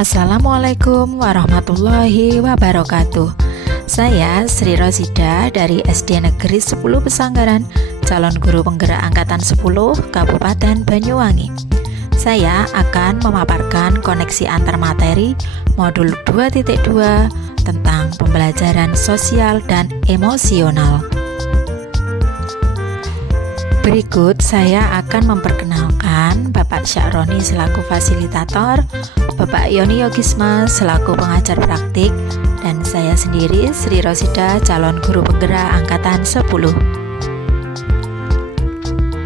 Assalamualaikum warahmatullahi wabarakatuh. Saya Sri Rosida dari SD Negeri 10 Pesanggaran, calon guru penggerak angkatan 10 Kabupaten Banyuwangi. Saya akan memaparkan koneksi antar materi modul 2.2 tentang pembelajaran sosial dan emosional. Berikut saya akan memperkenalkan Bapak Syahroni selaku fasilitator, Bapak Yoni Yogisma selaku pengajar praktik, dan saya sendiri Sri Rosida calon guru penggerak angkatan 10.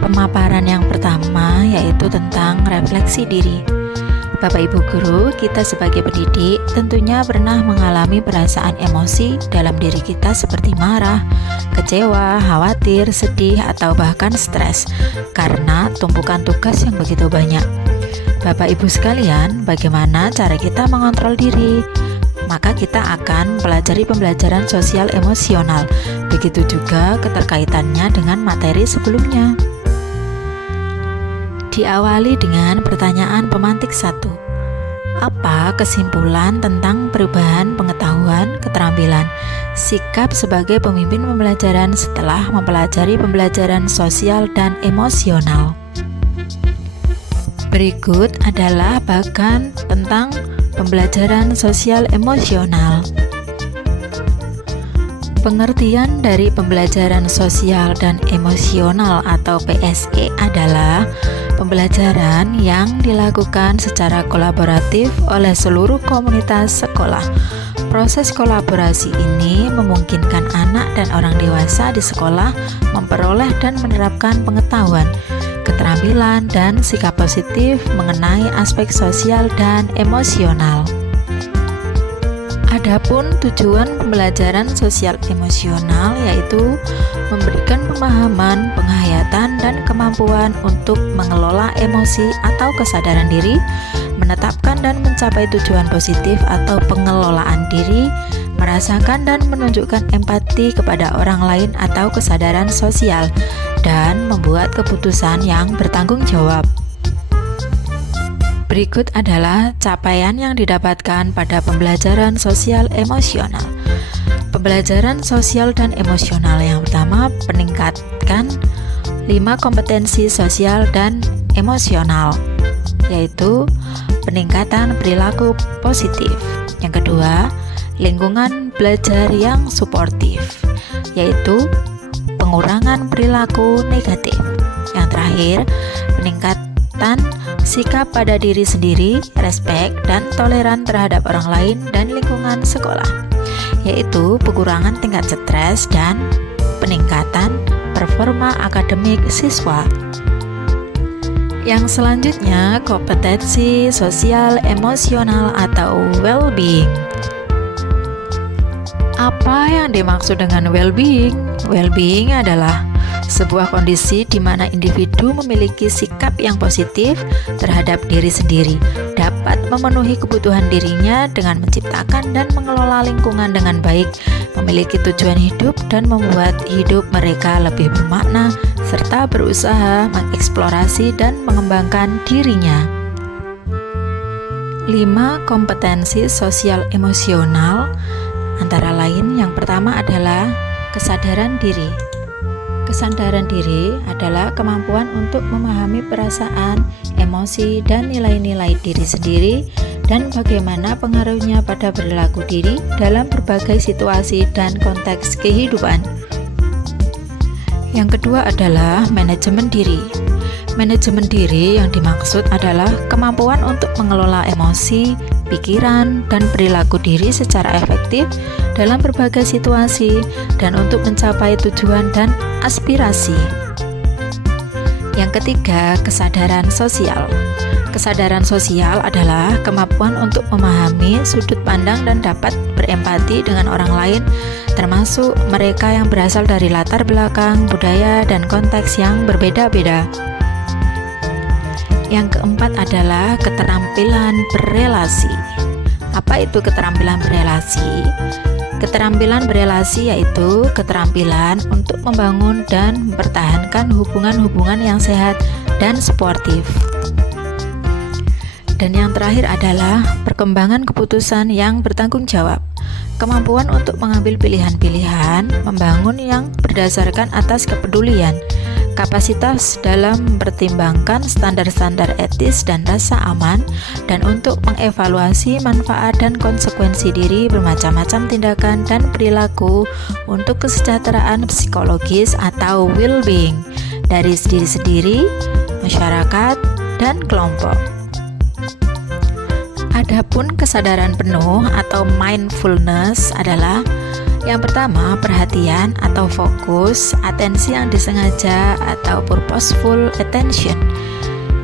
Pemaparan yang pertama yaitu tentang refleksi diri. Bapak Ibu Guru, kita sebagai pendidik tentunya pernah mengalami perasaan emosi dalam diri kita seperti marah, kecewa, khawatir, sedih, atau bahkan stres karena tumpukan tugas yang begitu banyak. Bapak Ibu sekalian, bagaimana cara kita mengontrol diri? Maka kita akan pelajari pembelajaran sosial emosional. Begitu juga keterkaitannya dengan materi sebelumnya. Diawali dengan pertanyaan pemantik 1. Apa kesimpulan tentang perubahan pengetahuan, keterampilan, sikap sebagai pemimpin pembelajaran setelah mempelajari pembelajaran sosial dan emosional? Berikut adalah bagan tentang pembelajaran sosial emosional. Pengertian dari pembelajaran sosial dan emosional atau PSE adalah pembelajaran yang dilakukan secara kolaboratif oleh seluruh komunitas sekolah. Proses kolaborasi ini memungkinkan anak dan orang dewasa di sekolah memperoleh dan menerapkan pengetahuan, keterampilan, dan sikap positif mengenai aspek sosial dan emosional. Adapun tujuan pembelajaran sosial emosional yaitu memberikan pemahaman, penghayatan, dan kemampuan untuk mengelola emosi atau kesadaran diri, menetapkan dan mencapai tujuan positif atau pengelolaan diri, merasakan dan menunjukkan empati kepada orang lain atau kesadaran sosial, dan membuat keputusan yang bertanggung jawab. Berikut adalah capaian yang didapatkan pada pembelajaran sosial emosional. Pembelajaran sosial dan emosional yang pertama meningkatkan 5 kompetensi sosial dan emosional, yaitu peningkatan perilaku positif. Yang kedua, lingkungan belajar yang suportif, yaitu pengurangan perilaku negatif. Yang terakhir, peningkatan sikap pada diri sendiri, respek, dan toleran terhadap orang lain dan lingkungan sekolah, yaitu pengurangan tingkat stres dan peningkatan performa akademik siswa. Yang selanjutnya, kompetensi sosial emosional atau well-being. Apa yang dimaksud dengan well-being? Well-being adalah sebuah kondisi di mana individu memiliki sikap yang positif terhadap diri sendiri, dapat memenuhi kebutuhan dirinya dengan menciptakan dan mengelola lingkungan dengan baik, memiliki tujuan hidup dan membuat hidup mereka lebih bermakna, serta berusaha mengeksplorasi dan mengembangkan dirinya. 5 kompetensi sosial emosional antara lain yang pertama adalah kesadaran diri. Kesadaran diri adalah kemampuan untuk memahami perasaan, emosi, dan nilai-nilai diri sendiri dan bagaimana pengaruhnya pada perilaku diri dalam berbagai situasi dan konteks kehidupan. Yang kedua adalah manajemen diri. Manajemen diri yang dimaksud adalah kemampuan untuk mengelola emosi, pikiran, dan perilaku diri secara efektif dalam berbagai situasi dan untuk mencapai tujuan dan aspirasi. Yang ketiga, kesadaran sosial. Kesadaran sosial adalah kemampuan untuk memahami sudut pandang dan dapat berempati dengan orang lain, termasuk mereka yang berasal dari latar belakang, budaya, dan konteks yang berbeda-beda. Yang keempat adalah keterampilan berelasi. Apa itu keterampilan berelasi? Keterampilan berelasi yaitu keterampilan untuk membangun dan mempertahankan hubungan-hubungan yang sehat dan suportif. Dan yang terakhir adalah perkembangan keputusan yang bertanggung jawab. Kemampuan untuk mengambil pilihan-pilihan, membangun yang berdasarkan atas kepedulian, kapasitas dalam mempertimbangkan standar-standar etis dan rasa aman, dan untuk mengevaluasi manfaat dan konsekuensi diri bermacam-macam tindakan dan perilaku untuk kesejahteraan psikologis atau well-being dari diri sendiri, masyarakat, dan kelompok. Adapun kesadaran penuh atau mindfulness adalah yang pertama, perhatian atau fokus, atensi yang disengaja atau purposeful attention.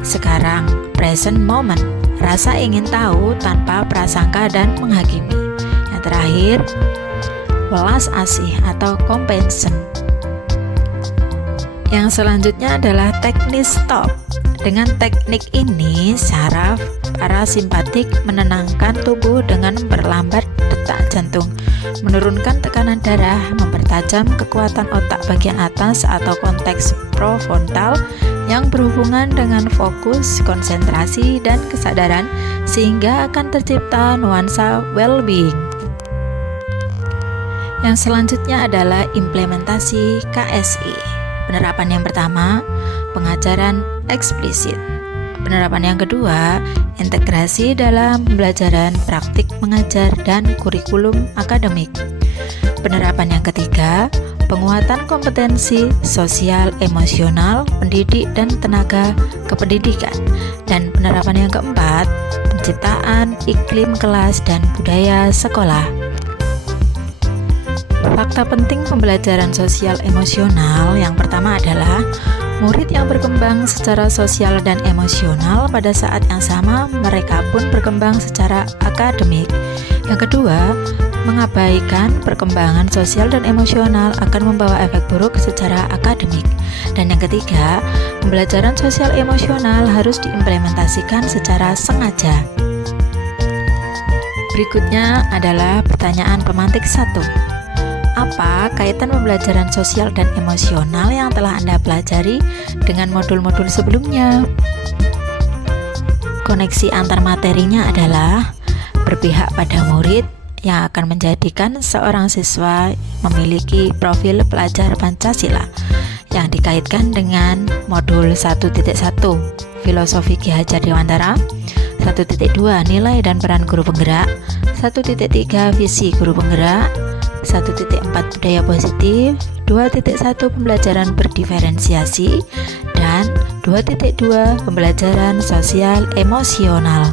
Sekarang, present moment, rasa ingin tahu tanpa prasangka dan menghakimi. Yang terakhir, welas asih atau compassion. Yang selanjutnya adalah teknik stop. Dengan teknik ini, saraf parasimpatik menenangkan tubuh dengan memperlambat detak jantung, menurunkan tekanan darah, mempertajam kekuatan otak bagian atas atau konteks prefrontal yang berhubungan dengan fokus, konsentrasi, dan kesadaran, sehingga akan tercipta nuansa well-being. Yang selanjutnya adalah implementasi KSI. Penerapan yang pertama, pengajaran eksplisit. Penerapan yang kedua, integrasi dalam pembelajaran, praktik mengajar, dan kurikulum akademik. Penerapan yang ketiga, penguatan kompetensi sosial emosional, pendidik, dan tenaga kependidikan. Dan penerapan yang keempat, penciptaan iklim kelas dan budaya sekolah. Fakta penting pembelajaran sosial emosional yang pertama adalah murid yang berkembang secara sosial dan emosional pada saat yang sama mereka pun berkembang secara akademik. Yang kedua, mengabaikan perkembangan sosial dan emosional akan membawa efek buruk secara akademik. Dan yang ketiga, pembelajaran sosial emosional harus diimplementasikan secara sengaja. Berikutnya adalah pertanyaan pemantik 1. Apa kaitan pembelajaran sosial dan emosional yang telah Anda pelajari dengan modul-modul sebelumnya? Koneksi antar materinya adalah berpihak pada murid yang akan menjadikan seorang siswa memiliki profil pelajar Pancasila yang dikaitkan dengan modul 1.1 Filosofi Ki Hajar Dewantara, 1.2 Nilai dan peran guru penggerak, 1.3 Visi guru penggerak, 1.4 Budaya positif, 2.1 Pembelajaran berdiferensiasi, dan 2.2 Pembelajaran sosial emosional.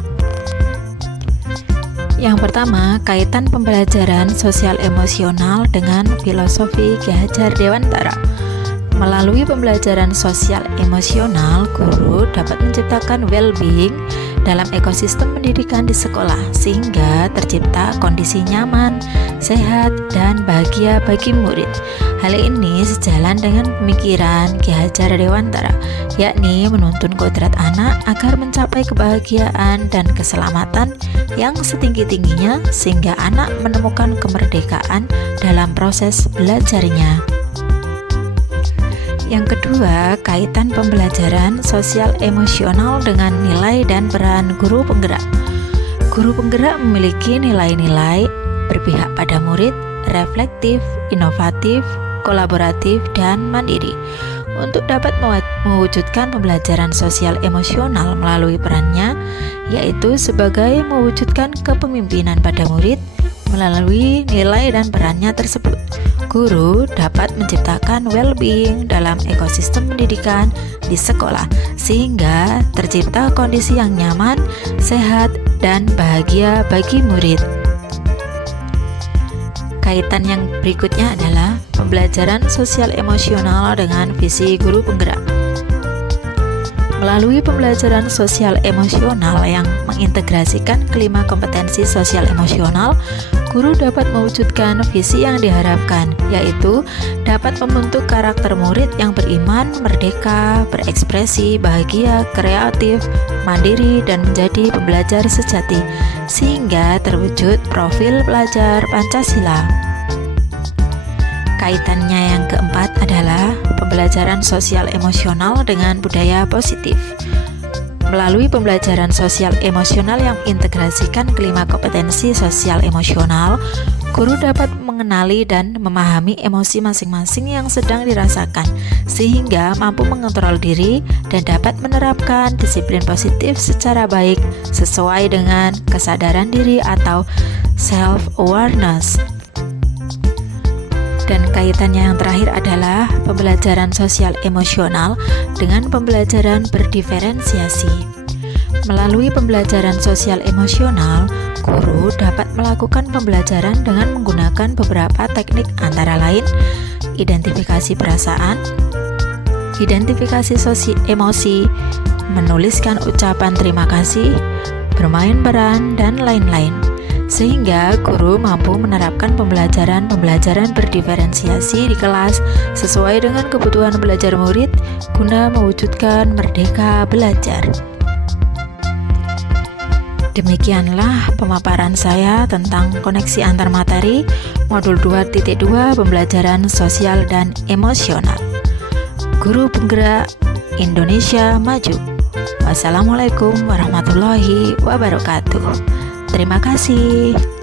Yang pertama, kaitan pembelajaran sosial emosional dengan filosofi Ki Hajar Dewantara. Melalui pembelajaran sosial emosional, guru dapat menciptakan well-being dalam ekosistem pendidikan di sekolah sehingga tercipta kondisi nyaman, sehat, dan bahagia bagi murid. Hal ini sejalan dengan pemikiran Ki Hajar Dewantara, yakni menuntun kodrat anak agar mencapai kebahagiaan dan keselamatan yang setinggi-tingginya sehingga anak menemukan kemerdekaan dalam proses belajarnya. Yang kedua, kaitan pembelajaran sosial emosional dengan nilai dan peran guru penggerak. Guru penggerak memiliki nilai-nilai berpihak pada murid, reflektif, inovatif, kolaboratif, dan mandiri. Untuk dapat mewujudkan pembelajaran sosial emosional melalui perannya, yaitu sebagai mewujudkan kepemimpinan pada murid melalui nilai dan perannya tersebut. Guru dapat menciptakan well-being dalam ekosistem pendidikan di sekolah sehingga tercipta kondisi yang nyaman, sehat, dan bahagia bagi murid. Kaitan yang berikutnya adalah pembelajaran sosial emosional dengan visi guru penggerak. Melalui pembelajaran sosial emosional yang mengintegrasikan kelima kompetensi sosial emosional, guru dapat mewujudkan visi yang diharapkan, yaitu dapat membentuk karakter murid yang beriman, merdeka, berekspresi, bahagia, kreatif, mandiri, dan menjadi pembelajar sejati, sehingga terwujud profil pelajar Pancasila. Kaitannya yang keempat adalah pembelajaran sosial emosional dengan budaya positif. Melalui pembelajaran sosial emosional yang integrasikan kelima kompetensi sosial emosional, guru dapat mengenali dan memahami emosi masing-masing yang sedang dirasakan, sehingga mampu mengontrol diri dan dapat menerapkan disiplin positif secara baik sesuai dengan kesadaran diri atau self-awareness. Dan kaitannya yang terakhir adalah pembelajaran sosial emosional dengan pembelajaran berdiferensiasi. Melalui pembelajaran sosial emosional, guru dapat melakukan pembelajaran dengan menggunakan beberapa teknik antara lain identifikasi perasaan, identifikasi emosi, menuliskan ucapan terima kasih, bermain peran, dan lain-lain. Sehingga guru mampu menerapkan pembelajaran berdiferensiasi di kelas sesuai dengan kebutuhan belajar murid guna mewujudkan merdeka belajar. Demikianlah pemaparan saya tentang koneksi antar materi modul 2.2 pembelajaran sosial dan emosional. Guru penggerak Indonesia Maju. Wassalamualaikum warahmatullahi wabarakatuh. Terima kasih.